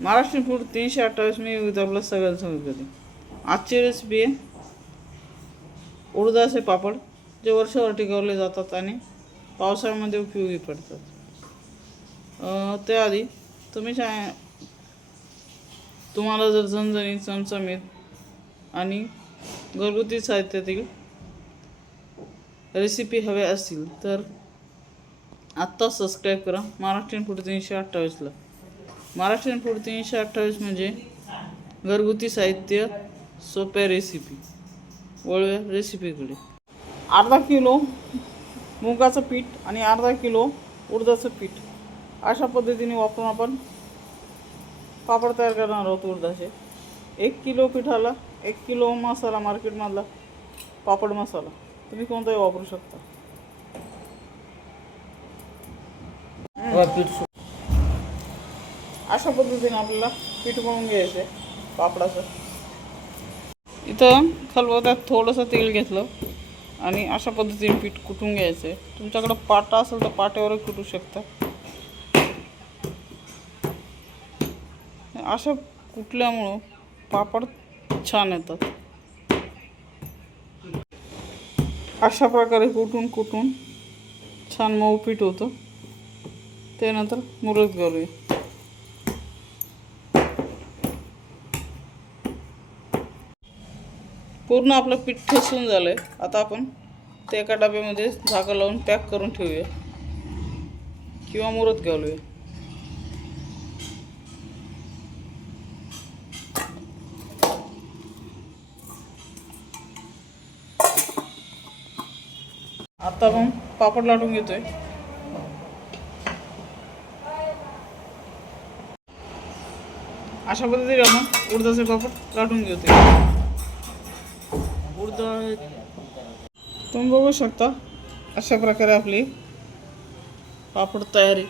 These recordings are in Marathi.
महाराष्ट्रीयन फूड 328 मी विविध आपलं सगळ्यांना सांगत होते. आजची रेसिपी आहे उडदाचे पापड, जे वर्षभर टिकवले जातात आणि पावसाळ्यामध्ये उपयोगी पडतात. त्याआधी तुम्हाला जर झणझणीत, चमचमीत आणि घरगुती साहित्यातील रेसिपी हव्या असतील तर आत्ता सबस्क्राईब करा महाराष्ट्रीयन फूड 328ला. महाराष्ट्रीयन फूड 328 म्हणजे घरगुती साहित्य, सोप्या रेसिपी. वळूया रेसिपीकडे. अर्धा किलो मुगाचं पीठ आणि अर्धा किलो उडदाचं पीठ अशा पद्धतीने वापरून आपण पापड तयार करणार आहोत उडदाचे. 1 किलो पिठाला 1 किलो मसाला, मार्केटमधला पापड मसाला तुम्ही कोणताही वापरू शकता. अशा पद्धतीने आपल्याला पीठ मळून घ्यायचं आहे पापडाचं. इथं खलबत्त्यात थोडंसं तेल घेतलं आणि अशा पद्धतीने पीठ कुटून घ्यायचं आहे. तुमच्याकडं पाटा असेल तर पाट्यावरही कुटू शकता. अशा कुटल्यामुळं पापड छान येतात. अशा प्रकारे कुटून छान मऊ पीठ होतं. त्यानंतर मुरत घालूया. पूर्ण आपलं पीठ ठसून झालंय. आता आपण ते एका डब्यामध्ये झाकण लावून पॅक करून ठेवूया किंवा मुरत घालूया. आता आपण पापड लाटून घेतोय. अशा पद्धतीने आपण उडदाचे पापड लाटून घेतोय. तुम्ही बघू शकता अशा प्रकारे आपली पापड तयारी.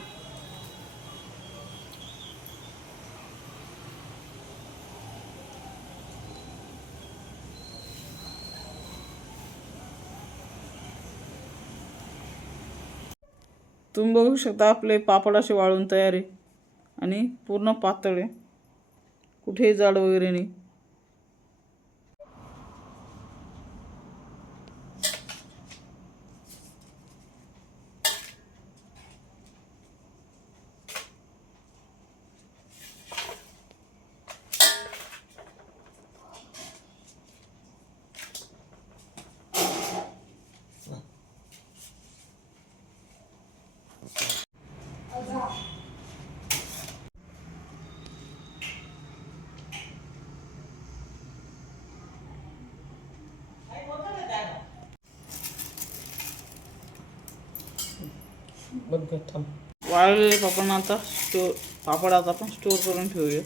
तुम्ही बघू शकता आपले पापड असे वाळून तयारी आणि पूर्ण पातळ आहे, कुठेही जाड वगैरे नाही. वाळलेले पापड आता आपण स्टोर करून ठेवूया.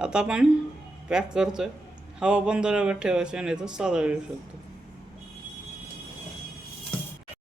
आता आपण पॅक करतोय. हवा बंद डब्यात ठेवायची नाही तर साधा येऊ शकतो.